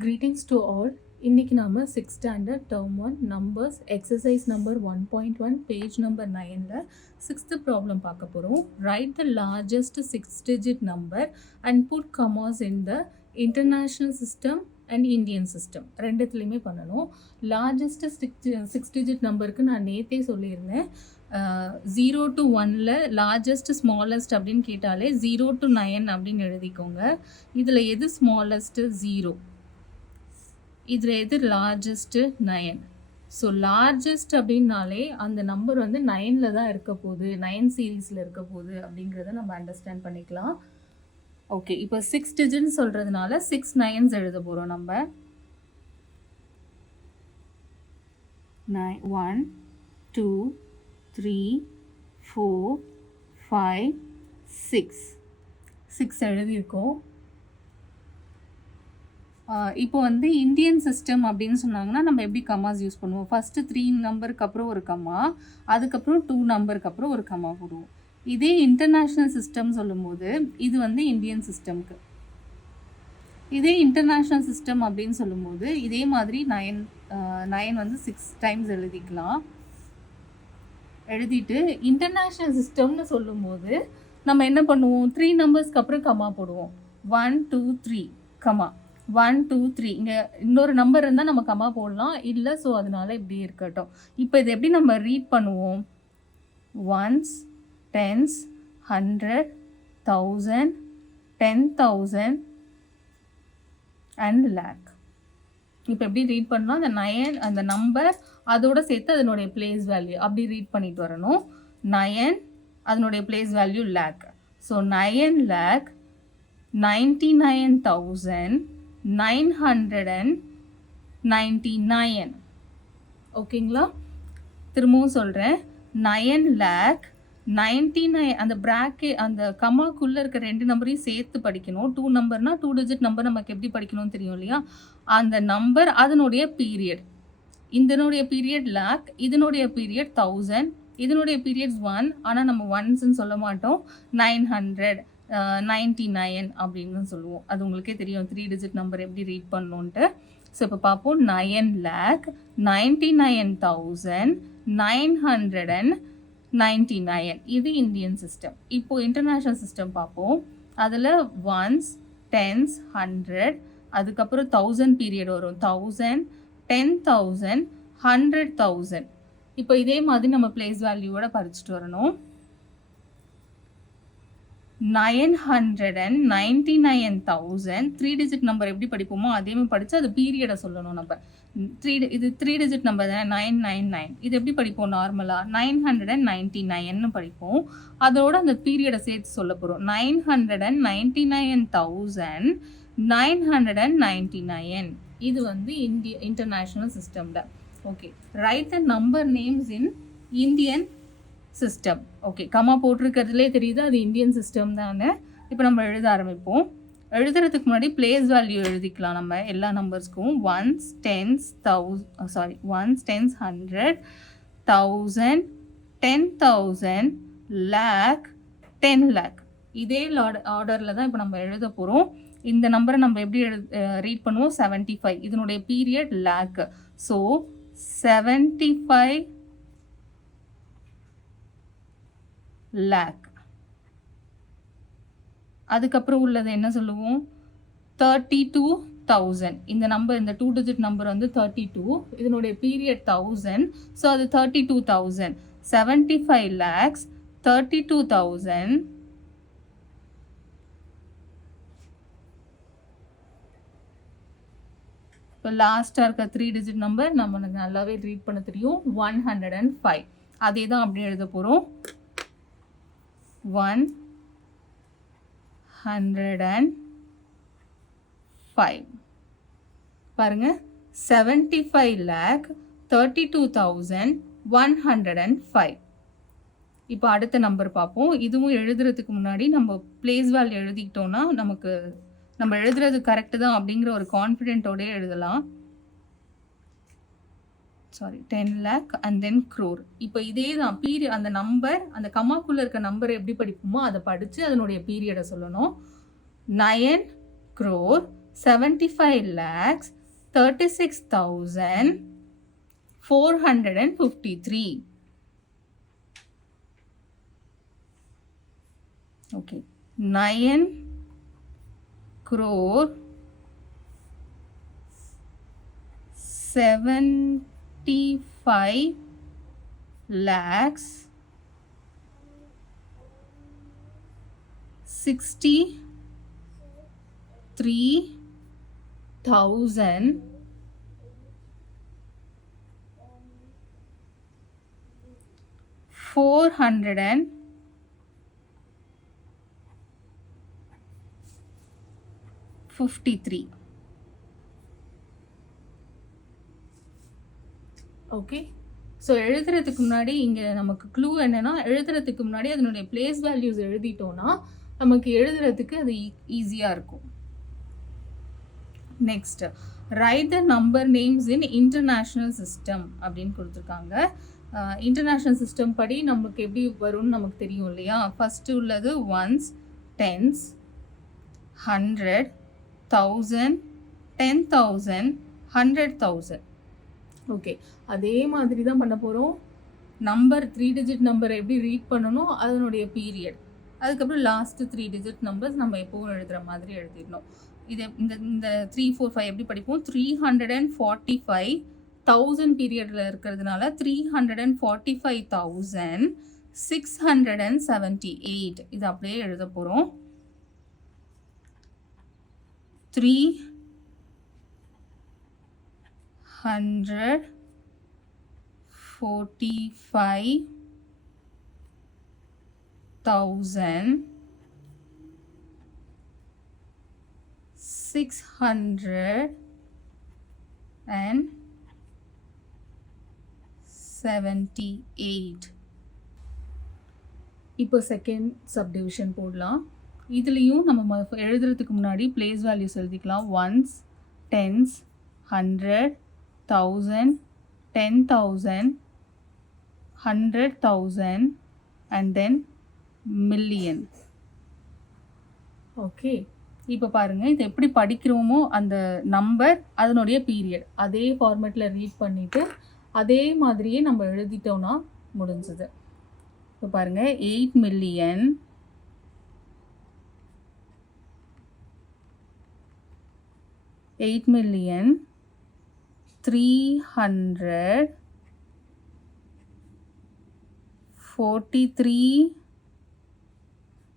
Greetings to all. இன்னைக்கு நாம 6th standard term 1 numbers exercise number 1.1 page number 9ல 6th problem பார்க்க போறோம். Write the largest 6-digit number and put commas in the international system and Indian system. ரெண்டுத்துலையுமே பண்ணணும். largest 6-digit நம்பருக்கு நான் நேத்தே சொல்லியிருந்தேன். 0 to 1ல largest smallest அப்படின்னு கேட்டாலே 0 to 9 அப்படின்னு எழுதிக்கோங்க. இதில் எது smallest 0, இதில் எது லார்ஜஸ்ட்டு 9. ஸோ லார்ஜஸ்ட் அப்படின்னாலே அந்த நம்பர் வந்து 9ல் தான் இருக்க போகுது, 9 சீரீஸில் இருக்க போகுது அப்படிங்கிறத நம்ம அண்டர்ஸ்டாண்ட் பண்ணிக்கலாம். ஓகே, இப்போ 6 டிஜிட்னு சொல்கிறதுனால 6 9s எழுத போகிறோம் நம்ம. 1 2 3 4 5 6 எழுதியிருக்கோம். இப்போ வந்து இந்தியன் சிஸ்டம் அப்படின்னு சொன்னாங்கன்னா நம்ம எப்படி கம்மாஸ் யூஸ் பண்ணுவோம்? ஃபஸ்ட்டு 3 நம்பருக்கு அப்புறம் ஒரு கம்மா, அதுக்கப்புறம் 2 நம்பருக்கு அப்புறம் ஒரு கம்மா போடுவோம். இதே இன்டர்நேஷ்னல் சிஸ்டம் சொல்லும்போது இது வந்து இந்தியன் சிஸ்டம்க்கு. இதே இன்டர்நேஷ்னல் சிஸ்டம் அப்படின்னு சொல்லும்போது இதே மாதிரி 9 வந்து 6 டைம்ஸ் எழுதிக்கலாம். எழுதிட்டு இன்டர்நேஷ்னல் சிஸ்டம்னு சொல்லும்போது நம்ம என்ன பண்ணுவோம்? 3 நம்பர்ஸ்க்கு அப்புறம் கம்மா போடுவோம். 1 2 3 கம்மா, 1 2 3. இங்கே இன்னொரு நம்பர் இருந்தால் நம்ம கம்மா போடலாம், இல்லை ஸோ அதனால இப்படி இருக்கட்டும். இப்போ இது எப்படி நம்ம ரீட் பண்ணுவோம்? 1s 10s 100 1000 10,000 and lakh. இப்போ எப்படி ரீட் பண்ணலாம்? அந்த 9 அந்த நம்பர் அதோட சேர்த்து அதனுடைய பிளேஸ் வேல்யூ அப்படி ரீட் பண்ணிட்டு வரணும். 9 அதனுடைய place value lakh. So 9 lakh 99,999. ஓகேங்களா? திரும்பவும் சொல்கிறேன். 9 லேக் 99 அந்த ப்ராக்கெட் அந்த கம்மாக்குள்ளே இருக்க 2 நம்பரையும் சேர்த்து படிக்கணும். 2 நம்பர்னால் 2 டிஜிட் நம்பர் நமக்கு எப்படி படிக்கணும்னு தெரியும் இல்லையா? அந்த நம்பர் அதனுடைய பீரியட், இதனுடைய பீரியட் லேக், இதனுடைய பீரியட் 1000, இதனுடைய பீரியட்ஸ் 1. ஆனால் நம்ம ஒன்ஸ்ன்னு சொல்ல மாட்டோம், 999 அப்படின்னு சொல்லுவோம். அது உங்களுக்கே தெரியும் 3 டிஜிட் நம்பர் எப்படி ரீட் பண்ணணுன்ட்டு. ஸோ இப்போ பார்ப்போம். 9,99,999 இது இந்தியன் சிஸ்டம். இப்போ இன்டர்நேஷ்னல் சிஸ்டம் பார்ப்போம். அதில் 1s 10s 100, அதுக்கப்புறம் 1000 பீரியட் வரும். 1000 10,000 100,000. இப்போ இதே மாதிரி நம்ம பிளேஸ் வேல்யூவோட பறிச்சுட்டு வரணும். 999,000 3 டிஜிட் நம்பர் எப்படி படிப்போமோ அதே மாதிரி படித்து அது பீரியடை சொல்லணும் நம்ம. இது 3 டிஜிட் நம்பர் தானே, 999. இது எப்படி படிப்போம்? நார்மலாக 999ன்னு படிப்போம். அதோட அந்த பீரியடை சேர்த்து சொல்ல போகிறோம். 999,999. இது வந்து இன்டர்நேஷ்னல் சிஸ்டமில். Okay, write the number names in Indian system. Okay, comma போட்டிருக்கிறதுலே தெரியுது அது இந்தியன் சிஸ்டம் தானே. இப்போ நம்ம எழுத ஆரம்பிப்போம். எழுதுறதுக்கு முன்னாடி பிளேஸ் வேல்யூ எழுதிக்கலாம் நம்ம எல்லா நம்பர்ஸ்க்கும். 1s 10s 100 1000 10,000 lakh 10 lakh. இதே ஆர்டரில் தான் இப்போ நம்ம எழுத போகிறோம். இந்த நம்பரை நம்ம எப்படி ரீட் பண்ணுவோம்? 75. இதனுடைய பீரியட் லேக். ஸோ 75 லேக். அதுக்கப்புறம் உள்ளது என்ன சொல்லுவோம்? 32,000. இந்த நம்பர், இந்த 2 டிஜிட் நம்பர் வந்து 32, இதனுடைய பீரியட் 1000. ஸோ அது 32,000. 75 lakhs 32,000 இப்போ லாஸ்ட்டாக இருக்க 3 டிஜிட் நம்பர் நம்மளுக்கு நல்லாவே ரீட் பண்ண தெரியும். 105. அதே தான் அப்படி எழுத போகிறோம். 105. பாருங்க, 75 lakh 32,105. இப்போ அடுத்த நம்பர் பார்ப்போம். இதுவும் எழுதுறதுக்கு முன்னாடி நம்ம பிளேஸ் வேல்யூ எழுதிக்கிட்டோம்னா நமக்கு நம்ம எழுதுறது கரெக்டு தான் அப்படிங்கிற ஒரு கான்ஃபிடென்ட்டோடே எழுதலாம். 10 lakh and then crore. இப்போ இதே தான் பீரியட், அந்த நம்பர் அந்த கம்மாக்குள்ளே இருக்க நம்பர் எப்படி படிப்போமோ அதை படித்து அதனுடைய பீரியடை சொல்லணும். 9 crore 75,36,453. Okay, 9 crore 75 lakhs 63,453. Okay, so எழுதுறதுக்கு முன்னாடி இங்கே நமக்கு க்ளூ என்னென்னா, எழுதுறதுக்கு முன்னாடி அதனுடைய பிளேஸ் வேல்யூஸ் எழுதிட்டோன்னா நமக்கு எழுதுறதுக்கு அது ஈஸியாக இருக்கும். Next, right the number names in international system அப்படின்னு கொடுத்துருக்காங்க. இன்டர்நேஷ்னல் சிஸ்டம் படி நமக்கு எப்படி வரும்னு நமக்கு தெரியும் இல்லையா? ஃபஸ்ட்டு உள்ளது ஒன்ஸ், டென்ஸ், 100, 1000, 10,000, 100,000. ஓகே, அதே மாதிரி தான் பண்ண போகிறோம். நம்பர் 3 டிஜிட் நம்பரை எப்படி ரீட் பண்ணணும், அதனுடைய பீரியட், அதுக்கப்புறம் லாஸ்ட்டு 3 டிஜிட் நம்பர்ஸ் நம்ம எப்போவும் எழுதுகிற மாதிரி எழுதிடணும். இது இந்த 3, 4, 5 எப்படி படிப்போம்? 345,000 பீரியடில் இருக்கிறதுனால 345,678 இது அப்படியே எழுத போகிறோம். 345,678. இப்போ செகண்ட் சப்டிவிஷன் போடலாம். இதுலேயும் நம்ம எழுதுறதுக்கு முன்னாடி பிளேஸ் வேல்யூஸ் எழுதிக்கலாம். Ones, tens, 100, 1000, 10,000, 100,000 and then million. Okay, இப்போ பாருங்கள், இது எப்படி படிக்கிறோமோ அந்த நம்பர் அதனுடைய பீரியட் அதே ஃபார்மேட்டில் ரீட் பண்ணிவிட்டு அதே மாதிரியே நம்ம எழுதிட்டோன்னா முடிஞ்சது. இப்போ பாருங்கள், 8,000,000 343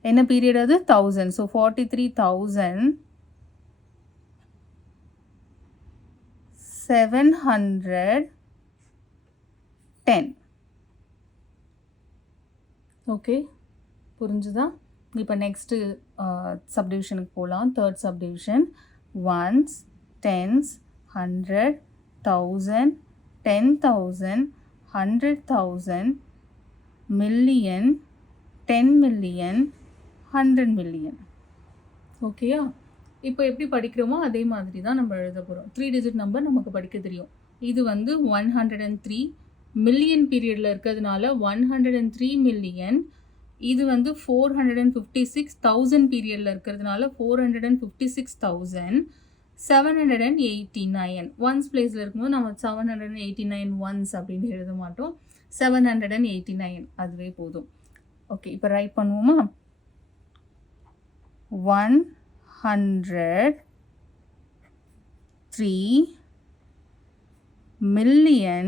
என்ன பீரியட் அது? 1000. ஸோ 43,710. ஓகே, புரிஞ்சுதா? இப்போ நெக்ஸ்ட்டு சப்டிவிஷனுக்கு போகலாம். Third subdivision, ones, tens, 100, 1000, 10,000, 100,000, million, 10 million, 100 million. ஓகேயா? இப்போ எப்படி படிக்கிறோமோ அதே மாதிரி தான் நம்ம எழுத போகிறோம். 3 டிஜிட் நம்பர் நமக்கு படிக்க தெரியும். இது வந்து 103 மில்லியன் பீரியடில் இருக்கிறதுனால 103 மில்லியன். இது வந்து 456,000 பீரியடில் இருக்கிறதுனால 456,789. ஒன்ஸ் பிளேஸில் இருக்கும்போது நம்ம 789 ஒன்ஸ் அப்படின்னு எழுத மாட்டோம். 789 அதுவே போதும். ஓகே, இப்போ ரைட் பண்ணுவோமா? 103 million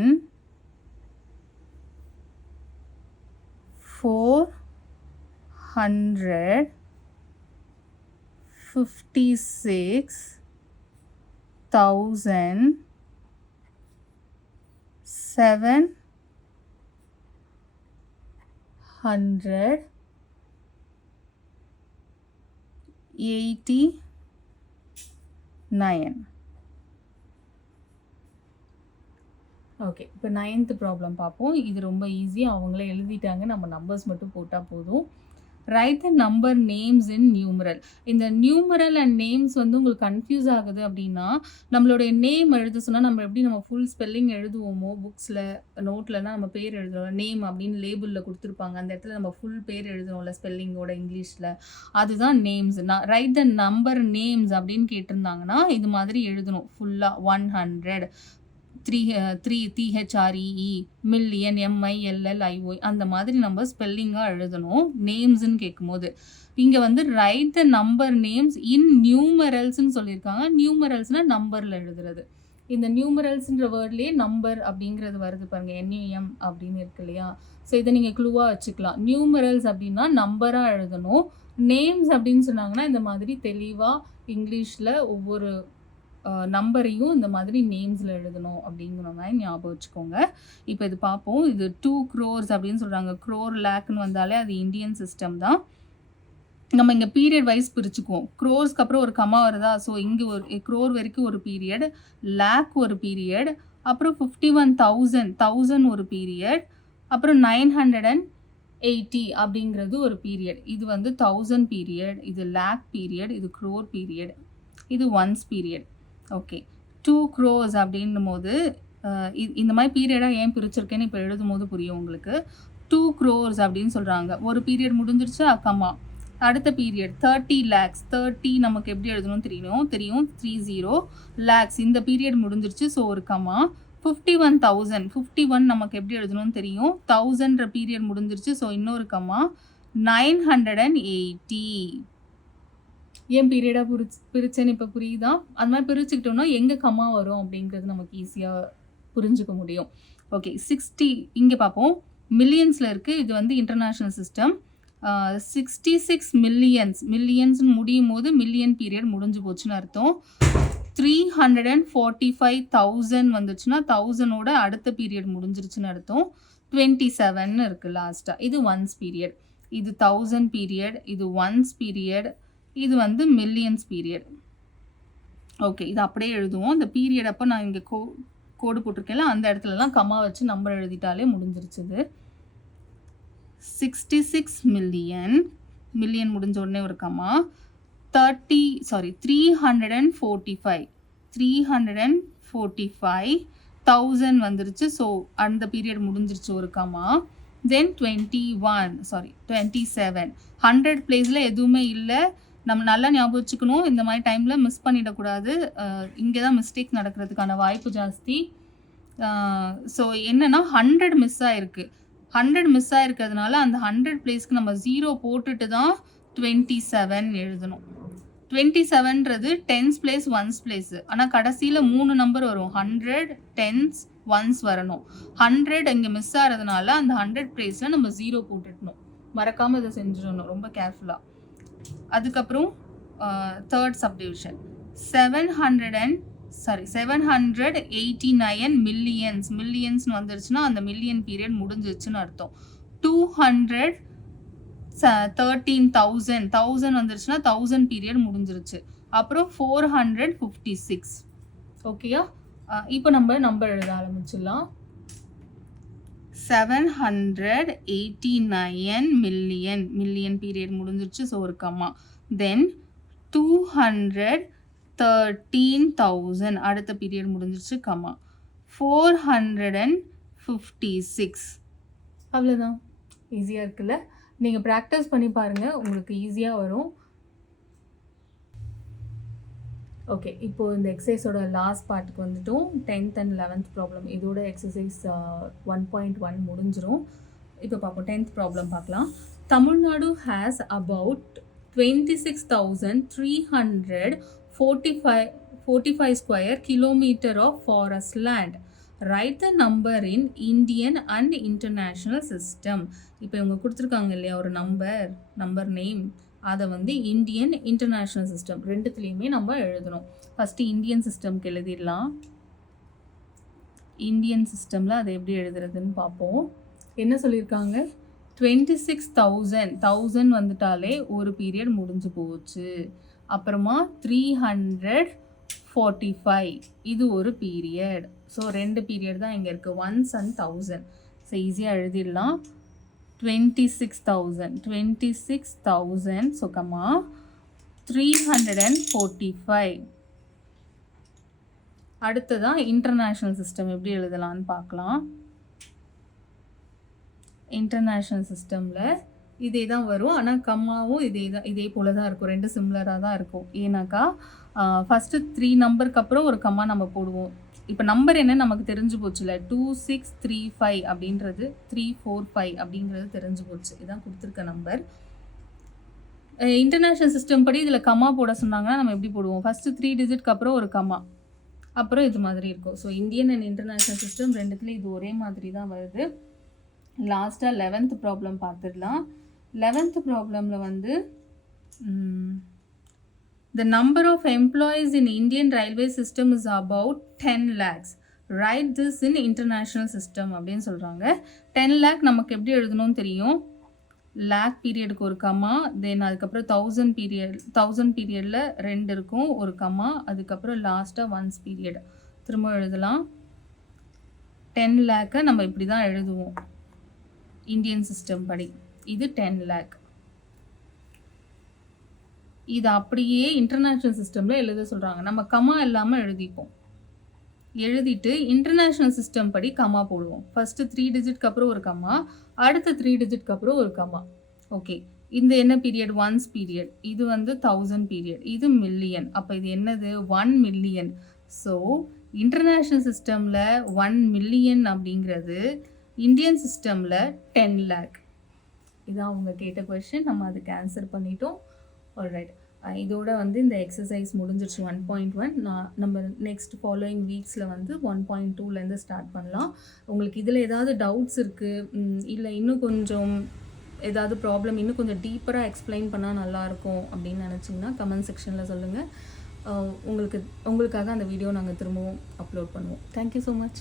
456,789. ஓகே, இப்போ 9th ப்ராப்ளம் பார்ப்போம். இது ரொம்ப ஈஸியாக அவங்களே எழுதிட்டாங்க, நம்ம நம்பர்ஸ் மட்டும் போட்டால் போதும். Right the number names in numeral. இந்த நியூமரல் அண்ட் நேம்ஸ் வந்து உங்களுக்கு கன்ஃபியூஸ் ஆகுது அப்படின்னா, நம்மளுடைய நேம் எழுத சொன்னால் நம்ம எப்படி நம்ம ஃபுல் ஸ்பெல்லிங் எழுதுவோமோ புக்ஸில் நோட்லலாம் நம்ம பேர் எழுதுறோம், நேம் அப்படின்னு லேபிளில் கொடுத்துருப்பாங்க, அந்த இடத்துல நம்ம ஃபுல் பேர் எழுதுறோம்ல ஸ்பெல்லிங்கோட இங்கிலீஷில், அதுதான் names. Right the number names அப்படின்னு கேட்டிருந்தாங்கன்னா இது மாதிரி எழுதணும் ஃபுல்லாக. 100, 3 THREE, மில்லியன், MILLION, அந்த மாதிரி நம்ம ஸ்பெல்லிங்காக எழுதணும் நேம்ஸ்ன்னு கேட்கும்போது. இங்கே வந்து write the number names in நியூமரல்ஸ்ன்னு சொல்லியிருக்காங்க. நியூமரல்ஸ்னால் நம்பரில் எழுதுறது. இந்த நியூமரல்ஸ்ன்ற வேர்ட்லேயே நம்பர் அப்படிங்கிறது வருது பாருங்கள், NUM அப்படின்னு இருக்கு இல்லையா. ஸோ இதை நீங்கள் க்ளூவாக வச்சுக்கலாம். நியூமரல்ஸ் அப்படின்னா நம்பராக எழுதணும். நேம்ஸ் அப்படின்னு சொன்னாங்கன்னா இந்த மாதிரி தெளிவாக இங்கிலீஷில் ஒவ்வொரு நம்பரையும் இந்த மாதிரி நேம்ஸில் எழுதணும் அப்படிங்கிற மாதிரி ஞாபகம் வச்சுக்கோங்க. இப்போ இது பார்ப்போம். இது 2 crores அப்படின்னு சொல்கிறாங்க. crore லேக்னு வந்தாலே அது இந்தியன் சிஸ்டம் தான். நம்ம இங்கே பீரியட் வைஸ் பிரிச்சுக்குவோம். க்ரோர்ஸ்க்கு அப்புறம் ஒரு கமா வருதா, ஸோ இங்கே ஒரு crore வரைக்கும் ஒரு பீரியட், லேக் ஒரு பீரியட், அப்புறம் 51,000 ஒரு பீரியட், அப்புறம் 980 அப்படிங்கிறது ஒரு பீரியட். இது வந்து 1000 பீரியட், இது லேக் பீரியட், இது crore பீரியட், இது ஒன்ஸ் பீரியட். ஓகே, 2 crores அப்படின்னும் போது இந்த மாதிரி பீரியடாக ஏன் பிரிச்சிருக்கேன்னு இப்போ எழுதும் போது புரியும் உங்களுக்கு. 2 crores அப்படின்னு சொல்கிறாங்க. ஒரு பீரியட் முடிஞ்சிருச்சு கம்மா. அடுத்த பீரியட் 30 lakhs. 30 நமக்கு எப்படி எழுதணும்னு தெரியும் 30 lakhs. இந்த பீரியட் முடிஞ்சிருச்சு, ஸோ ஒரு கம்மா. 51,000, 51 நமக்கு எப்படி எழுதணும்னு தெரியும். 1000 பீரியட் முடிஞ்சிருச்சு, ஸோ இன்னொரு கம்மா. 980. ஏன் பீரியடாக பிரிச்சேன்னு இப்போ புரியுதா? அது மாதிரி பிரிச்சுக்கிட்டோம்னா எங்கே கம்மா வரும் அப்படிங்கிறது நமக்கு ஈஸியாக புரிஞ்சுக்க முடியும். ஓகே, 60 இங்கே பார்ப்போம். மில்லியன்ஸில் இருக்குது. இது வந்து இன்டர்நேஷ்னல் சிஸ்டம். 66 மில்லியன்ஸ்னு முடியும் போது மில்லியன் பீரியட் முடிஞ்சு போச்சுன்னு அர்த்தம். 345,000 வந்துச்சுன்னா 1000ஓட அடுத்த பீரியட் முடிஞ்சிருச்சுன்னு அர்த்தம். 27 இருக்குது லாஸ்ட்டாக. இது ஒன்ஸ் பீரியட். இது 1000 பீரியட், இது ஒன்ஸ் பீரியட், இது வந்து மில்லியன்ஸ் பீரியட். ஓகே, இது அப்படியே எழுதுவோம். இந்த பீரியட் அப்போ நான் இங்கே கோடு போட்டிருக்கேன்ல, அந்த இடத்துலலாம் கம்மா வச்சு நம்பர் எழுதிட்டாலே முடிஞ்சிருச்சுது. 66 மில்லியன் முடிஞ்ச உடனே ஒரு கம்மா. 345,000 வந்துருச்சு, ஸோ அந்த பீரியட் முடிஞ்சிருச்சு ஒரு கம்மா. தென் 27 100 பிளேஸில் எதுவுமே இல்லை. நம்ம நல்லா ஞாபகம் வச்சுக்கணும், இந்த மாதிரி டைமில் மிஸ் பண்ணிடக்கூடாது. இங்கே தான் மிஸ்டேக் நடக்கிறதுக்கான வாய்ப்பு ஜாஸ்தி. ஸோ என்னென்னா 100 மிஸ் ஆகிருக்கு. 100 மிஸ் ஆகிருக்கிறதுனால அந்த 100 பிளேஸ்க்கு நம்ம 0 போட்டுட்டு தான் 27 எழுதணும். 27ன்றது 10s பிளேஸ் 1s பிளேஸ். ஆனால் கடைசியில் 3 நம்பர் வரும், 100, 10s, 1s வரணும். 100 இங்கே மிஸ் ஆகிறதுனால அந்த 100 பிளேஸில் நம்ம 0 போட்டுட்டணும். மறக்காமல் இதை செஞ்சிடணும் ரொம்ப கேர்ஃபுல்லாக. அதுக்கப்புறம் தேர்ட் சப்டிவிஷன் 789 மில்லியன்ஸ்னு வந்துருச்சுன்னா அந்த மில்லியன் பீரியட் முடிஞ்சிருச்சுன்னு அர்த்தம். 213,000 வந்துருச்சுன்னா 1000 பீரியட் முடிஞ்சிருச்சு. அப்புறம் 456. ஓகேயா? இப்போ நம்ம நம்பர் எழுத ஆரம்பிச்சிடலாம். 789 மில்லியன் பீரியட் முடிஞ்சிருச்சு, ஸோ ஒரு கம்மா. தென் 213,000 அடுத்த பீரியட் முடிஞ்சிருச்சு, கம்மா. 456. அவ்வளோதான். ஈஸியாக இருக்குல்ல? நீங்கள் ப்ராக்டிஸ் பண்ணி பாருங்கள், உங்களுக்கு ஈஸியாக வரும். ஓகே, இப்போது இந்த எக்ஸசைஸோட லாஸ்ட் பார்ட்டுக்கு வந்துட்டோம். 10th and 11th ப்ராப்ளம் இதோட எக்ஸசைஸ் 1.1 முடிஞ்சிரும். இப்போ பார்ப்போம். 10th ப்ராப்ளம் பார்க்கலாம். Tamil Nadu has about 26,345 square kilometre of forest land. Write the number in Indian and international system. இப்போ இவங்க கொடுத்துருக்காங்க இல்லையா ஒரு நம்பர் நேம், அதை வந்து இந்தியன் இன்டர்நேஷ்னல் சிஸ்டம் ரெண்டுத்துலேயுமே நம்ம எழுதணும். ஃபஸ்ட்டு இந்தியன் சிஸ்டம்க்கு எழுதிடலாம். இந்தியன் சிஸ்டமில் அதை எப்படி எழுதுறதுன்னு பார்ப்போம். என்ன சொல்லியிருக்காங்க? 26,000 வந்துட்டாலே ஒரு பீரியட் முடிஞ்சு போச்சு. அப்புறமா 345 இது ஒரு பீரியட். ஸோ 2 பீரியட் தான் இங்கே இருக்குது, 1s and 1000. ஸோ ஈஸியாக எழுதிடலாம். 26,000 so comma 345. அடுத்ததான் இன்டர்நேஷ்னல் சிஸ்டம் எப்படி எழுதலான்னு பார்க்கலாம். இன்டர்நேஷ்னல் சிஸ்டமில் இதே தான் வரும், ஆனால் கம்மாவும் இதே போல தான் இருக்கும், ரெண்டு சிம்லராக தான் இருக்கும். ஏன்னாக்கா ஃபஸ்ட்டு 3 நம்பருக்கு அப்புறம் ஒரு கம்மா நம்ம போடுவோம். இப்போ நம்பர் என்ன நமக்கு தெரிஞ்சு போச்சுல, 2635 அப்படின்றது 345 அப்படிங்கிறது தெரிஞ்சு போச்சு. இதான் கொடுத்துருக்க நம்பர். இன்டர்நேஷ்னல் சிஸ்டம் படி இதில் கம்மா போட சொன்னாங்கன்னா நம்ம எப்படி போடுவோம், ஃபஸ்ட்டு 3 டிஜிட்க்கு அப்புறம் ஒரு கம்மா, அப்புறம் இது மாதிரி இருக்கும். So Indian and international system ரெண்டுத்துலேயும் இது ஒரே மாதிரி தான் வருது. லாஸ்ட்டாக 11th ப்ராப்ளம் பார்த்துடலாம். 11th ப்ராப்ளமில் வந்து the number of employees in Indian railway system is about 10 lakhs. Write this in international system அப்படின்னு சொல்கிறாங்க. 10 lakh நமக்கு எப்படி எழுதணும்னு தெரியும். லேக் பீரியடுக்கு ஒரு கம்மா, தென் அதுக்கப்புறம் 1000 பீரியடில் 2 இருக்கும் ஒரு கம்மா, அதுக்கப்புறம் லாஸ்ட்டாக ஒன்ஸ் பீரியட் திரும்ப எழுதலாம். 10 லேக்கை நம்ம இப்படி தான் எழுதுவோம் இந்தியன் சிஸ்டம் படி. இது 10 lakh. இது அப்படியே இன்டர்நேஷ்னல் சிஸ்டமில் எழுத சொல்கிறாங்க. நம்ம கம்மா இல்லாமல் எழுதிப்போம். எழுதிட்டு இன்டர்நேஷ்னல் சிஸ்டம் படி கம்மா போடுவோம். ஃபஸ்ட்டு 3 டிஜிட்க்கு அப்புறம் ஒரு கம்மா, அடுத்த 3 டிஜிட்க்கு அப்புறம் ஒரு கம்மா. ஓகே, இந்த என்ன பீரியட், ஒன்ஸ் பீரியட். இது வந்து 1000 பீரியட், இது மில்லியன். அப்போ இது என்னது, 1 மில்லியன். ஸோ இன்டர்நேஷ்னல் சிஸ்டமில் 1 மில்லியன் அப்படிங்கிறது, இந்தியன் சிஸ்டமில் 10 lakh. இதான் அவங்க கேட்ட கொஷின், நம்ம அதுக்கு ஆன்சர் பண்ணிட்டோம். ஆல்ரைட், இதோட வந்து இந்த எக்ஸசைஸ் முடிஞ்சிருச்சு 1.1. நம்ம நெக்ஸ்ட் ஃபாலோயிங் வீக்ஸில் வந்து 1.2லேருந்து ஸ்டார்ட் பண்ணலாம். உங்களுக்கு இதில் ஏதாவது டவுட்ஸ் இருக்குது, இல்லை இன்னும் கொஞ்சம் ஏதாவது ப்ராப்ளம் இன்னும் கொஞ்சம் டீப்பராக எக்ஸ்பிளைன் பண்ணால் நல்லாயிருக்கும் அப்படின்னு நினச்சிங்கன்னா கமெண்ட் செக்ஷனில் சொல்லுங்கள். உங்களுக்காக அந்த வீடியோ நாங்கள் திரும்பவும் அப்லோட் பண்ணுவோம். Thank you so much.